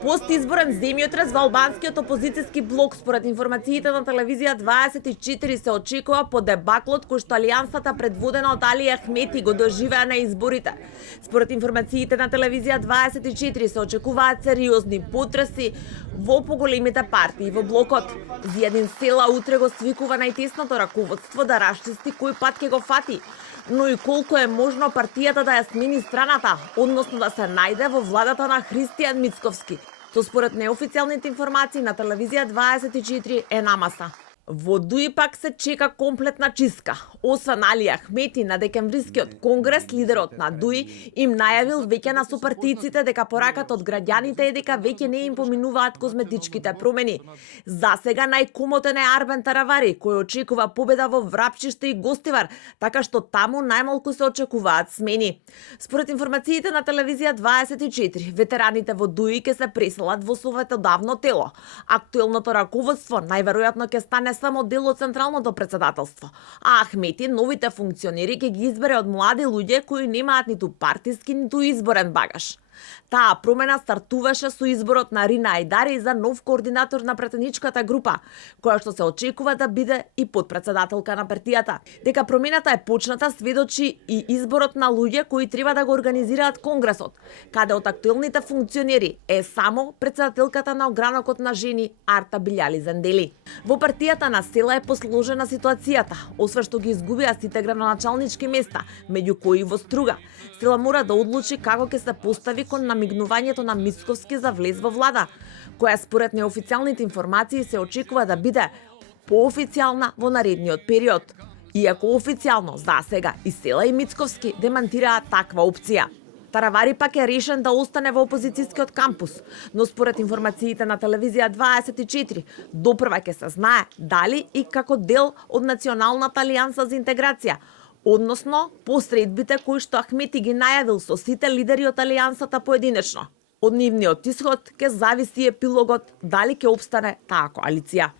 Постизборен земјотрес во албанскиот опозицијски блок според информациите на телевизија 24 се очекува по дебаклот кој што алијансата предводена од Али Ахмети го доживеа на изборите. Според информациите на телевизија 24 се очекуваат сериозни потреси во поголемите партии во блокот. Зијадин Села утре го свикува најтесното раководство да расчисти кој пат ќе го фати, но и колку е можно партијата да ја смени страната, односно да се најде во владата на Христијан Мицковски. То според неофицијалните информации на телевизија 24 е намаса. Во Дуи пак се чека комплетна чистка. Освен Али Ахмети на декемврискиот конгрес, лидерот на Дуи им најавил веќе на сопартијците дека пораката од граѓаните е дека веќе не им поминуваат козметичките промени. За сега најкомотен е Арбен Таравари, кој очекува победа во Врапчиште и Гостивар, така што таму најмалку се очекуваат смени. Според информациите на телевизија 24, ветераните во Дуи ќе се преселат во советодавно тело. Актуелното раководство најверојатно ќе стане само дел од централното председателство, а Ахмети новите функционери ќе ги избере од млади луѓе кои немаат ниту партиски, ниту изборен багаж. Таа промена стартуваше со изборот на Рина Ајдари за нов координатор на претеничката група, која што се очекува да биде и подпредседателка на партијата. Дека промената е почната сведочи и изборот на луѓе кои треба да го организираат конгресот, каде од актуелните функционери е само председателката на огранокот на жени Арта Билјали Зендели. Во партијата на Села е посложена ситуацијата, освен што ги изгубија сите градоначалнички места, меѓу кои во Струга. Села мора да одлучи како ќе се постави кон намигнувањето на Мицковски за влез во влада, која според неофицијалните информации се очекува да биде поофицијална во наредниот период. Иако официјално за сега и Села и Мицковски демантираат таква опција. Таравари пак е решен да остане во опозицијскиот кампус, но според информациите на телевизија 24, допрва ќе се знае дали и како дел од Националната алијанса за интеграција, односно посредбите кои што Ахмети ги најавил со сите лидери од алијансата поединечно. Од нивниот исход ќе зависи епилогот дали ќе опстане таа коалиција.